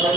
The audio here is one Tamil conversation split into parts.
ஓம்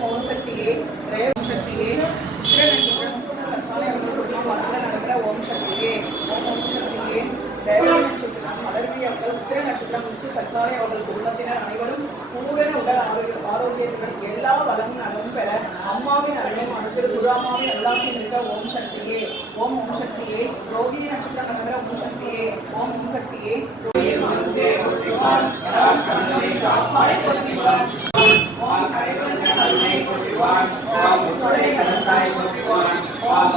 ஓம் சக்தியே ரேவம் சக்தியே திருநட்சத்திரம் கச்சாலை அவர்களுடைய மனதில் நடக்கிற ஓம் சக்தியே ஓம் ஓம் சக்தியே ரேவம் நட்சத்திரம் மலர்வியர்கள் உத்திர நட்சத்திரம் அவர்கள் குடும்பத்தினர் அனைவரும் பூரண உடல் ஆரோக்கிய ஆரோக்கியத்துடன் எல்லா வளமும் நலமும் பெற அம்மாவின் அருளும் அனுதிரு குருமாவின் அருளாசியும் இருக்க ஓம் சக்தியே ஓம் ஓம் சக்தியே ரோகிணி நட்சத்திரம் நகர ஓம் சக்தியே ஓம் ஓம் சக்தியே. ஓம் கைவந்த கருணை கொட்டிவான் ஓம் கொடை கடந்தாய் கொட்டிவான் ஓம்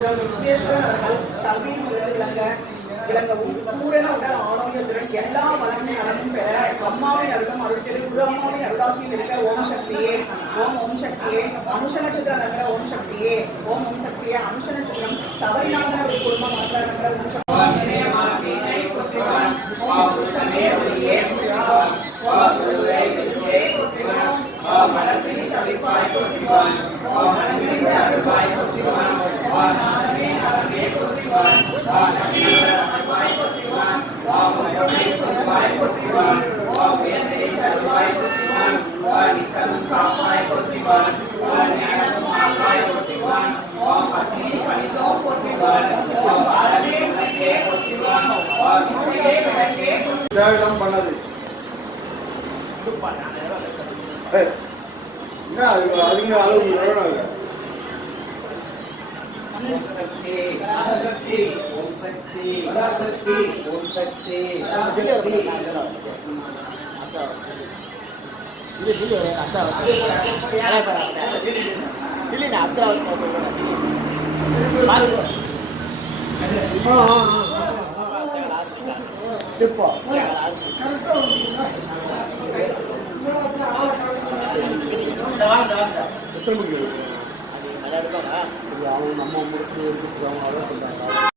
விஸ்வேஸ்வரன் அவர்கள் கல்வியில் சிறந்து விளங்க விளங்கவும் பூரண உடல் ஆரோக்கியத்துடன் எல்லா வளமும் நலமும் பெற அம்மாவின் அருளும் அருள் திரு குரு அம்மாவின் அருளாசியும் இருக்க ஓம் சக்தியே ஓம் ஓம் சக்தியே அனுஷ நட்சத்திரம் நகர ஓம் சக்தியே ஓம் ஓம் சக்தியே அனுஷ நட்சத்திரம் சபரிநாதன ஒரு குடும்பம் மாத்திர நகர கொட்டிவான் ஓம் நேரமும் ஆழ்வாய் கொட்டிவான் ஓம் அக்னி பணிதோம் கொட்டிவான் ஓம் பாரமே உலகே கொட்டிவான் ஓம் நித்தையே விளக்கே தேவையில்லாம பண்ணாது. என்ன அதுக்கு அதுக்கு அளவு வேணும் அது? ஓம் சக்தி பராசக்தி ஓம் சக்தி. பராசக்தி ஓம் சக்தி பராசக்தி எத்தனை மணிக்கு வருது? சரி, அவங்க நம்ம முடிச்சு அவங்க அதான்